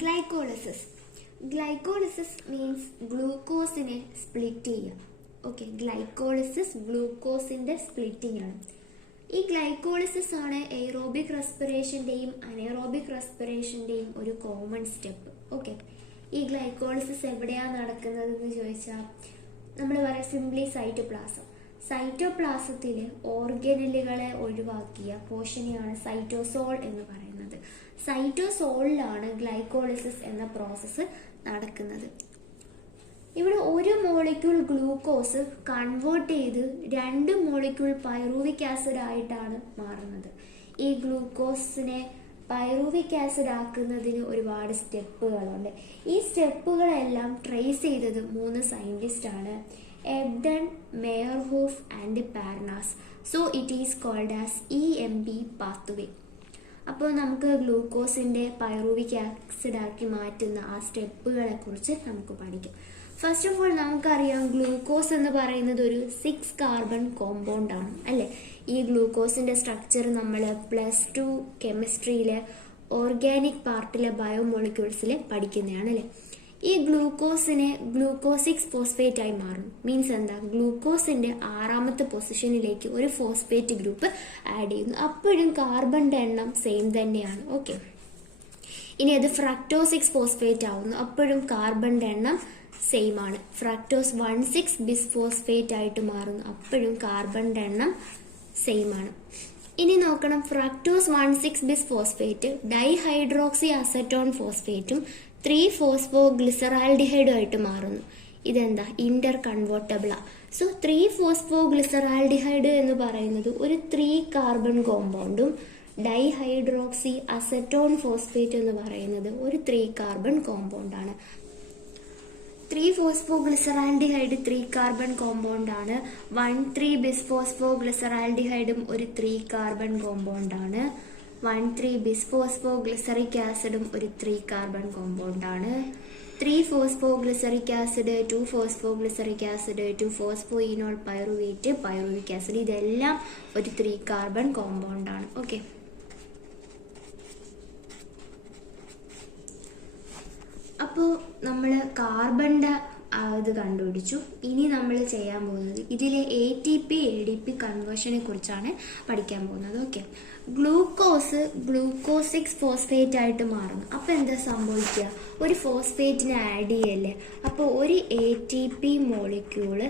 Glycolysis. Glycolysis means ഗ്ലൂക്കോസിനെ split ചെയ്യുക. Okay, glycolysis ഗ്ലൂക്കോസിന്റെ splitting ആണ്. ഈ ഗ്ലൈക്കോളിസിസ് ആണ് എയ്റോബിക് റെസ്പിറേഷന്റെയും അനേറോബിക് റെസ്പിറേഷന്റെയും ഒരു കോമൺ സ്റ്റെപ്പ്. ഓക്കെ, ഈ ഗ്ലൈക്കോളിസിസ് എവിടെയാണ് നടക്കുന്നതെന്ന് ചോദിച്ചാൽ നമ്മൾ പറയാം സിംപ്ലി സൈറ്റോപ്ലാസം. സൈറ്റോപ്ലാസത്തില് ഓർഗനലുകളെ ഒഴിവാക്കിയ പോർഷനെയാണ് സൈറ്റോസോൾ എന്ന് പറയുന്നത്. സൈറ്റോസോളിലാണ് ഗ്ലൈക്കോളിസിസ് എന്ന പ്രോസസ്സ് നടക്കുന്നത്. ഇവിടെ ഒരു മോളിക്യൂൾ ഗ്ലൂക്കോസ് കൺവേർട്ട് ചെയ്ത് 2 മോളിക്യൂൾ പൈറൂവിക് ആസിഡ് ആയിട്ടാണ് മാറുന്നത്. ഈ ഗ്ലൂക്കോസിനെ പൈറൂവിക് ആസിഡ് ആക്കുന്നതിന് ഒരുപാട് സ്റ്റെപ്പുകളുണ്ട്. ഈ സ്റ്റെപ്പുകളെല്ലാം ട്രേസ് ചെയ്തത് 3 സയന്റിസ്റ്റ് ആണ്, Embden, Meyerhof and Parnas. So it is called as EMP pathway. അപ്പോൾ നമുക്ക് ഗ്ലൂക്കോസിന്റെ പൈറൂവിക് ആസിഡ് ആക്കി മാറ്റുന്ന ആ സ്റ്റെപ്പുകളെ കുറിച്ച് നമുക്ക് പഠിക്കാം. ഫസ്റ്റ് ഓഫ് ഓൾ നമുക്കറിയാം ഗ്ലൂക്കോസ് എന്ന് പറയുന്നത് ഒരു 6 കാർബൺ കോമ്പൗണ്ട് ആണ് അല്ലെ. ഈ ഗ്ലൂക്കോസിന്റെ സ്ട്രക്ചർ നമ്മൾ +2 കെമിസ്ട്രിയിലെ ഓർഗാനിക് പാർട്ടിലെ ബയോമോളിക്യൂൾസിൽ പഠിക്കുന്നതാണ് അല്ലെ. ഈ ഗ്ലൂക്കോസിനെ ഗ്ലൂക്കോസിക്സ് ഫോസ്ഫേറ്റ് ആയി മാറും. മീൻസ് എന്താ, ഗ്ലൂക്കോസിന്റെ 6ാമത്തെ പൊസിഷനിലേക്ക് ഒരു ഫോസ്ഫേറ്റ് ഗ്രൂപ്പ് ആഡ് ചെയ്യുന്നു. അപ്പോഴും കാർബണിന്റെ എണ്ണം സെയിം തന്നെയാണ്. ഓക്കെ, ഇനി അത് ഫ്രക്ടോസിക്സ് ഫോസ്ഫേറ്റ് ആവുന്നു. അപ്പോഴും കാർബണിന്റെ എണ്ണം സെയിം ആണ്. ഫ്രക്ടോസ് 1,6 ബിസ്ഫോസ്ഫേറ്റ് ആയിട്ട് മാറുന്നു. അപ്പോഴും കാർബണിന്റെ എണ്ണം സെയിം ആണ്. ഇനി നോക്കണം, ഫ്രക്ടോസ് 1,6 ബിസ്ഫോസ്ഫേറ്റ് ഡൈഹൈഡ്രോക്സി അസറ്റോൺ ഫോസ്ഫേറ്റും 3-ഫോസ്ഫോഗ്ലിസറാൽഡിഹൈഡും ആയിട്ട് മാറുന്നു. ഇതെന്താ, ഇന്റർ കൺവേർട്ടബിളാ. സോ 3-ഫോസ്ഫോഗ്ലിസറാൽഡിഹൈഡ് എന്ന് പറയുന്നത് ഒരു 3 കാർബൺ കോമ്പൗണ്ടും ഡൈഹൈഡ്രോക്സി അസറ്റോൺ ഫോസ്ഫേറ്റ് എന്ന് പറയുന്നത് ഒരു 3 കാർബൺ കോമ്പൗണ്ട് ആണ്. 3-ഫോസ്ഫോഗ്ലിസറാൽഡിഹൈഡ് 3 കാർബൺ കോമ്പൗണ്ട് ആണ്. 1,3 ബിസ്ഫോസ്ഫോഗ്ലിസറാൽഡിഹൈഡും ഒരു 3 കാർബൺ കോമ്പൗണ്ട് ആണ്. 1,3 ബിസ്ഫോസ്ഫോഗ്ലിസറിക് ആസിഡും ഒരു 3 കാർബൺ കോമ്പൗണ്ട് ആണ്. Three phosphoglyceric acid, two phosphoglyceric acid, two phosphoenol pyruvate, pyruvic acid, ഇതെല്ലാം ഒരു 3 കാർബൺ കോമ്പൗണ്ട് ആണ്. ഓക്കെ, അപ്പോൾ നമ്മൾ കാർബണിന്റെ ഇത് കണ്ടുപിടിച്ചു. ഇനി നമ്മൾ ചെയ്യാൻ പോകുന്നത് ഇതിലെ ATP ADP കൺവേർഷനെ കുറിച്ചാണ് പഠിക്കാൻ പോകുന്നത്. ഓക്കെ, ഗ്ലൂക്കോസ് 6 ഫോസ്ഫേറ്റ് ആയിട്ട് മാറുന്നു. അപ്പൊ എന്താ സംഭവിക്കുക, ഒരു ഫോസ്ഫേറ്റിനെ ആഡ് ചെയ്യല്ലേ. അപ്പോൾ ഒരു ATP മോളിക്യൂള്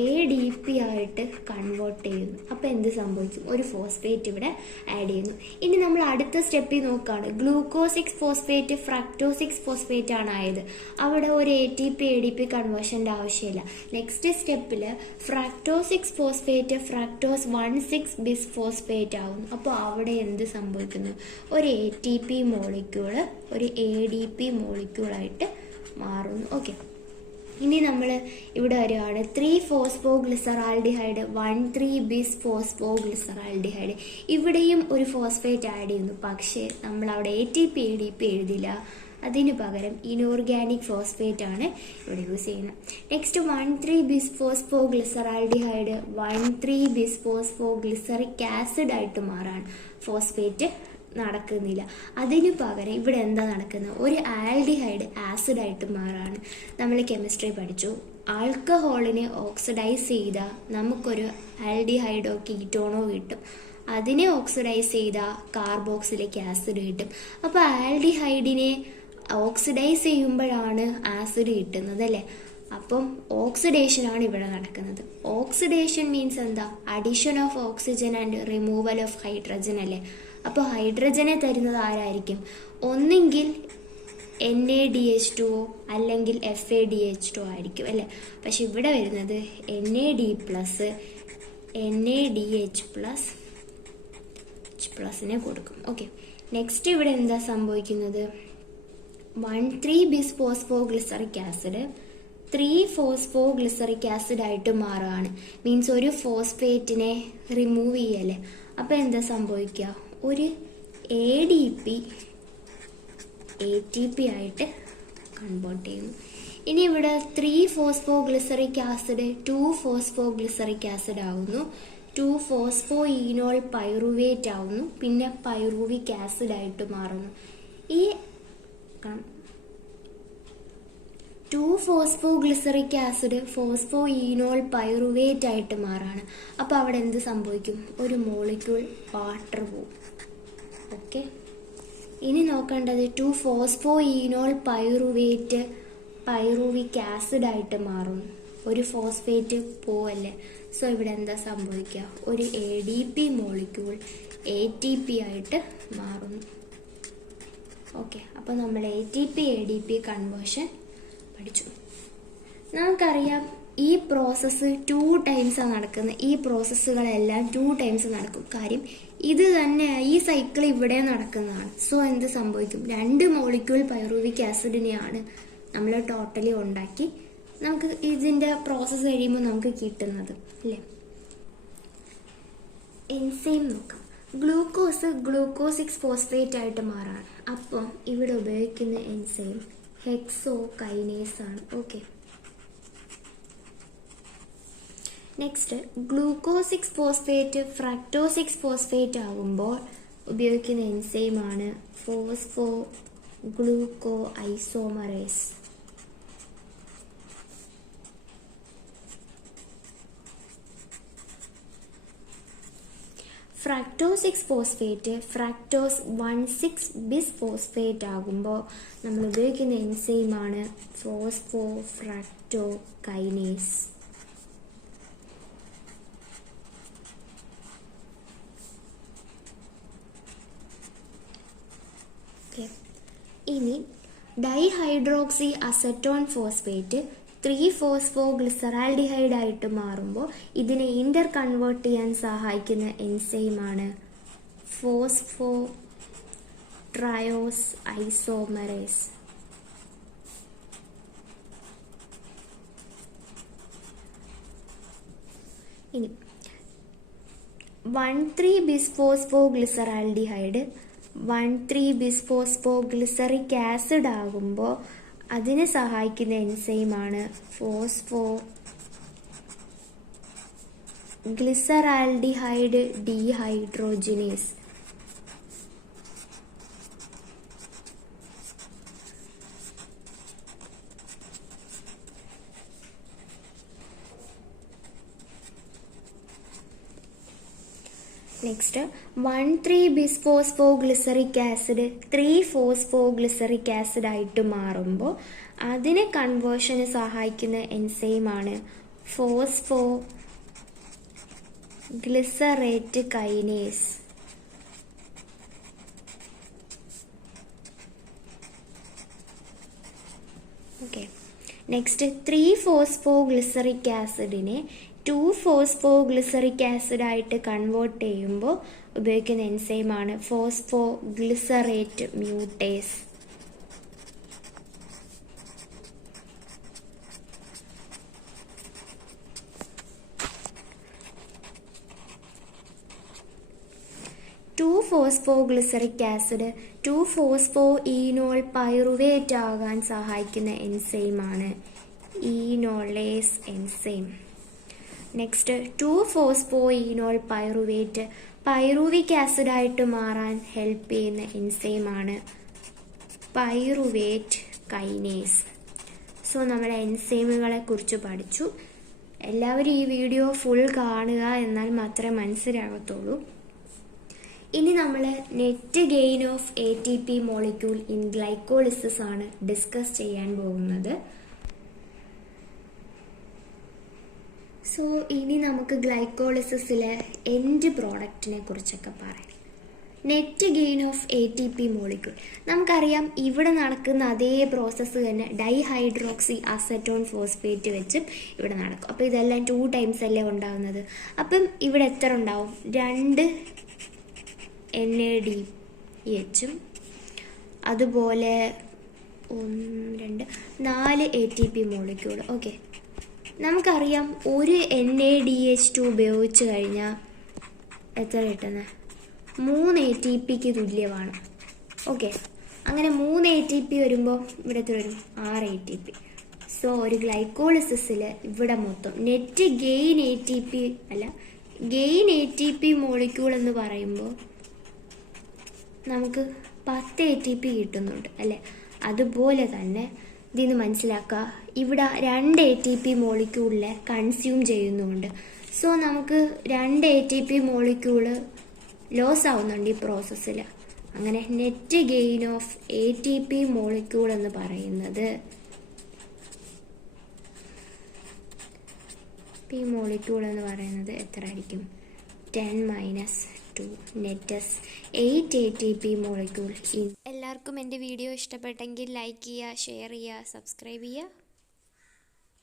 ADP ആയിട്ട് കൺവേർട്ട് ചെയ്യുന്നു. അപ്പൊ എന്ത് സംഭവിക്കും, ഒരു ഫോസ്ഫേറ്റ് ഇവിടെ ആഡ് ചെയ്യുന്നു. ഇനി നമ്മൾ അടുത്ത സ്റ്റെപ്പിൽ നോക്കുകയാണ്. ഗ്ലൂക്കോസ് 6 ഫോസ്ഫേറ്റ് ഫ്രക്ടോസ് 6 ഫോസ്ഫേറ്റ് ആണ് ആയത്. അവിടെ ഒരു ATP ADP കൺവേർഷന്റെ ആവശ്യമില്ല. നെക്സ്റ്റ് സ്റ്റെപ്പിൽ ഫ്രക്ടോസ് 6 ഫോസ്ഫേറ്റ് ഫ്രക്ടോസ് 1,6 ബിസ്ഫോസ്ഫേറ്റ് ആവുന്നു. അപ്പോൾ അവിടെ എന്ത് സംഭവിക്കുന്നു, ഒരു ATP മോളിക്യൂള് ഒരു ADP മോളിക്യൂളായിട്ട് മാറുന്നു. ഓക്കെ, ഇനി നമ്മൾ ഇവിടെ വരികയാണ്. 3-ഫോസ്ഫോഗ്ലിസറാൽഡിഹൈഡ് 1,3 ബിസ്ഫോസ്ഫോഗ്ലിസറാൽഡിഹൈഡ്. ഇവിടെയും ഒരു ഫോസ്ഫേറ്റ് ആഡ് ചെയ്യുന്നു. പക്ഷേ നമ്മൾ അവിടെ ATP ADP എഴുതില്ല. അതിനു പകരം ഇനോർഗാനിക് ഫോസ്ഫേറ്റ് ആണ് ഇവിടെ യൂസ് ചെയ്യുന്നത്. നെക്സ്റ്റ് 1,3 ബിസ്ഫോസ്ഫോഗ്ലിസറാൽഡിഹൈഡ് 1,3 ബിസ്ഫോസ്ഫോഗ്ലിസറിക് ആസിഡ് ആയിട്ട് മാറാൻ ഫോസ്ഫേറ്റ് നടക്കുന്നില്ല. അതിനു പകരം ഇവിടെ എന്താ നടക്കുന്നത്, ഒരു ആൽഡിഹൈഡ് ആസിഡ് ആയിട്ട് മാറാണ്. നമ്മൾ കെമിസ്ട്രി പഠിച്ചു, ആൽക്കഹോളിനെ ഓക്സിഡൈസ് ചെയ്താൽ നമുക്കൊരു ആൽഡിഹൈഡോ കീറ്റോണോ കിട്ടും. അതിനെ ഓക്സിഡൈസ് ചെയ്താൽ കാർബോക്സിലിക് ആസിഡ് കിട്ടും. അപ്പോൾ ആൽഡിഹൈഡിനെ ഓക്സിഡൈസ് ചെയ്യുമ്പോഴാണ് ആസിഡ് കിട്ടുന്നത് അല്ലേ. അപ്പം ഓക്സിഡേഷൻ ആണ് ഇവിടെ നടക്കുന്നത്. ഓക്സിഡേഷൻ മീൻസ് എന്താ, addition of oxygen and removal of hydrogen അല്ലേ. അപ്പോൾ ഹൈഡ്രജനെ തരുന്നത് ആരായിരിക്കും, ഒന്നെങ്കിൽ NaDH2 അല്ലെങ്കിൽ FaDH2 ആയിരിക്കും അല്ലേ. പക്ഷെ ഇവിടെ വരുന്നത് NAD+, NADH+നെ കൊടുക്കും. ഓക്കെ, നെക്സ്റ്റ് ഇവിടെ എന്താ സംഭവിക്കുന്നത്, 1,3 ബിസ്ഫോസ്ഫോഗ്ലിസറിക് ആസിഡ് 3-ഫോസ്ഫോഗ്ലിസറിക് ആസിഡ് ആയിട്ട് മാറുകയാണ്. മീൻസ് ഒരു ഫോസ്ഫേറ്റിനെ റിമൂവ് ചെയ്യല്ലേ. അപ്പം എന്താ സംഭവിക്കുക, ഒരു ATP ആയിട്ട് കൺവേർട്ട് ചെയ്യുന്നു. ഇനി ഇവിടെ 3-ഫോസ്ഫോഗ്ലിസറിക് ആസിഡ് 2-ഫോസ്ഫോഗ്ലിസറിക് ആസിഡ് ആവുന്നു. 2-ഫോസ്ഫോയിനോൾ പൈറുവേറ്റ് ആവുന്നു. പിന്നെ പൈറുവിക് ആസിഡ് ആയിട്ട് മാറുന്നു. ഈ നോക്കണം. 2-ഫോസ്ഫോഗ്ലിസറിക് ആസിഡ് ഫോസ്ഫോ ഈനോൾ പൈറുവേറ്റ് ആയിട്ട് മാറാണ്. അപ്പോൾ അവിടെ എന്ത് സംഭവിക്കും? ഒരു മോളിക്യൂൾ വാട്ടർ പോവും. ഓക്കെ, ഇനി നോക്കേണ്ടത് 2-ഫോസ്ഫോ ഈനോൾ പൈറുവേറ്റ് പൈറുവിക് ആസിഡ് ആയിട്ട് മാറും. ഒരു ഫോസ്ഫേറ്റ് പോവല്ലേ. സോ ഇവിടെ എന്താ സംഭവിക്കുക? ഒരു ADP മോളിക്യൂൾ ATP ആയിട്ട് മാറുന്നു. ഓക്കെ, അപ്പോൾ നമ്മൾ ATP ADP കൺവേർഷൻ പഠിച്ചു. നമുക്കറിയാം ഈ പ്രോസസ്സ് 2 ടൈംസാണ് നടക്കുന്നത്. ഈ പ്രോസസ്സുകളെല്ലാം 2 ടൈംസ് നടക്കും. കാര്യം ഇത് തന്നെ ഈ സൈക്കിൾ ഇവിടെ നടക്കുന്നതാണ്. സോ എന്ത് സംഭവിക്കും? 2 മോളിക്യൂൾ പൈറുവിക് ആസിഡിനെയാണ് നമ്മൾ ടോട്ടലി ഉണ്ടാക്കി നമുക്ക് ഇതിൻ്റെ പ്രോസസ്സ് കഴിയുമ്പോൾ നമുക്ക് കിട്ടുന്നത് അല്ലേ. എൻസൈം നോക്കാം. ഗ്ലൂക്കോസ് 6 ഫോസ്ഫേറ്റ് ആയിട്ട് മാറാണ്. അപ്പം ഇവിടെ ഉപയോഗിക്കുന്ന എൻസൈം ഹെക്സോകൈനേസ് ആണ്. Okay, next glucose 6 phosphate fructose 6 phosphate ആകുമ്പോൾ ഉപയോഗിക്കുന്ന എൻസൈമാണ് phospho gluco isomerase. Fructose 6 phosphate fructose 1,6 bis phosphate ആകുമ്പോൾ നമ്മൾ ഉപയോഗിക്കുന്ന എൻസൈമാണ് ഫോസ്ഫോ ഫ്രക്ടോ കൈനേസ്. ഇനി ഡൈഹൈഡ്രോക്സി അസറ്റോൺ ഫോസ്ഫേറ്റ് 3-ഫോസ്ഫോഗ്ലിസറാൽഡിഹൈഡ് ആയിട്ട് മാറുമ്പോൾ ഇതിനെ ഇന്റർ കൺവേർട്ട് ചെയ്യാൻ സഹായിക്കുന്ന എൻസൈമാണ് ഫോസ്ഫോ ട്രയോസ് ഐസോമറേസ്. ഇനി 1,3-ബിസ്ഫോസ്ഫോഗ്ലിസറാൽഡിഹൈഡ് 1,3-ബിസ്ഫോസ്ഫോഗ്ലിസറിക് ആസിഡ് ആകുമ്പോൾ അതിനെ സഹായിക്കുന്ന എൻസൈമാണ് phospho glyceraldehyde dehydrogenase. Next one three bisphosphoglyceric acid three phosphoglyceric acid ആയിട്ട് മാറുമ്പോൾ അതിനെ കൺവേർഷന് സഹായിക്കുന്ന എൻസൈമാണ് phospho glycerate kinase. Okay, next three phosphoglyceric ആസിഡിനെ 2-ഫോസ്ഫോഗ്ലിസറിക് ആസിഡ് ആയിട്ട് കൺവേർട്ട് ചെയ്യുമ്പോൾ ഉപയോഗിക്കുന്ന എൻസൈമാണ് phospho glycerate mutase. Phosphoglyceric acid two phospho enol pyruvate ആകാൻ സഹായിക്കുന്ന എൻസൈമാണ് enolase enzyme. Next two phospho enol pyruvate pyruvic acid ആയിട്ട് മാറാൻ ഹെൽപ്പ് ചെയ്യുന്ന എൻസൈമാണ് പൈറുവേറ്റ് കൈനേസ്. സോ നമ്മുടെ എൻസൈമുകളെ കുറിച്ച് പഠിച്ചു. എല്ലാവരും ഈ വീഡിയോ ഫുൾ കാണുക, എന്നാൽ മാത്രമേ മനസ്സിലാകത്തുള്ളൂ. ഇനി നമ്മൾ net gain of ATP molecule in glycolysis ആണ് ഡിസ്കസ് ചെയ്യാൻ പോകുന്നത്. സോ ഇനി നമുക്ക് ഗ്ലൈക്കോളിസിസിലെ എൻഡ് പ്രോഡക്റ്റിനെ കുറിച്ചൊക്കെ പറയാം. Net gain of ATP molecule നമുക്കറിയാം. ഇവിടെ നടക്കുന്ന അതേ പ്രോസസ്സ് തന്നെ ഡൈഹൈഡ്രോക്സി അസറ്റോൺ ഫോസ്ഫേറ്റ് വെച്ചും ഇവിടെ നടക്കും. അപ്പോൾ ഇതെല്ലാം 2 ടൈംസ് അല്ലേ ഉണ്ടാകുന്നത്. അപ്പം ഇവിടെ എത്ര ഉണ്ടാവും? 2 NADH അതുപോലെ 1, 2, 4 ATP മോളിക്യൂൾ. ഓക്കെ, നമുക്കറിയാം ഒരു NADH2 ഉപയോഗിച്ച് കഴിഞ്ഞാൽ എത്ര കിട്ടുന്നത്? 3 ATPക്ക് തുല്യമാണ്. ഓക്കെ, അങ്ങനെ 3 ATP വരുമ്പോൾ ഇവിടെ എത്ര വരും? 6 ATP. സോ ഒരു ഗ്ലൈക്കോളിസിസിൽ ഇവിടെ മൊത്തം നെറ്റ് ഗെയിൻ ATP അല്ല, ഗെയിൻ ATP മോളിക്യൂൾ എന്ന് പറയുമ്പോൾ നമുക്ക് 10 ATP കിട്ടുന്നുണ്ട് അല്ലേ. അതുപോലെ തന്നെ ഇതിന്ന് മനസ്സിലാക്കുക, ഇവിടെ 2 ATP മോളിക്യൂളിനെ കൺസ്യൂം ചെയ്യുന്നുണ്ട്. സോ നമുക്ക് 2 ATP മോളിക്യൂള് ലോസ് ആവുന്നുണ്ട് ഈ പ്രോസസ്സിൽ. അങ്ങനെ net gain of ATP molecule എന്ന് പറയുന്നത് പി മോളിക്യൂൾ എന്ന് പറയുന്നത് എത്ര ആയിരിക്കും? 10 - 2 നെറ്റസ് 8 ATP മോളിക്യൂൾ. എല്ലാവർക്കും എൻ്റെ വീഡിയോ ഇഷ്ടപ്പെട്ടെങ്കിൽ ലൈക്ക് ചെയ്യുക, ഷെയർ ചെയ്യുക, സബ്സ്ക്രൈബ് ചെയ്യുക.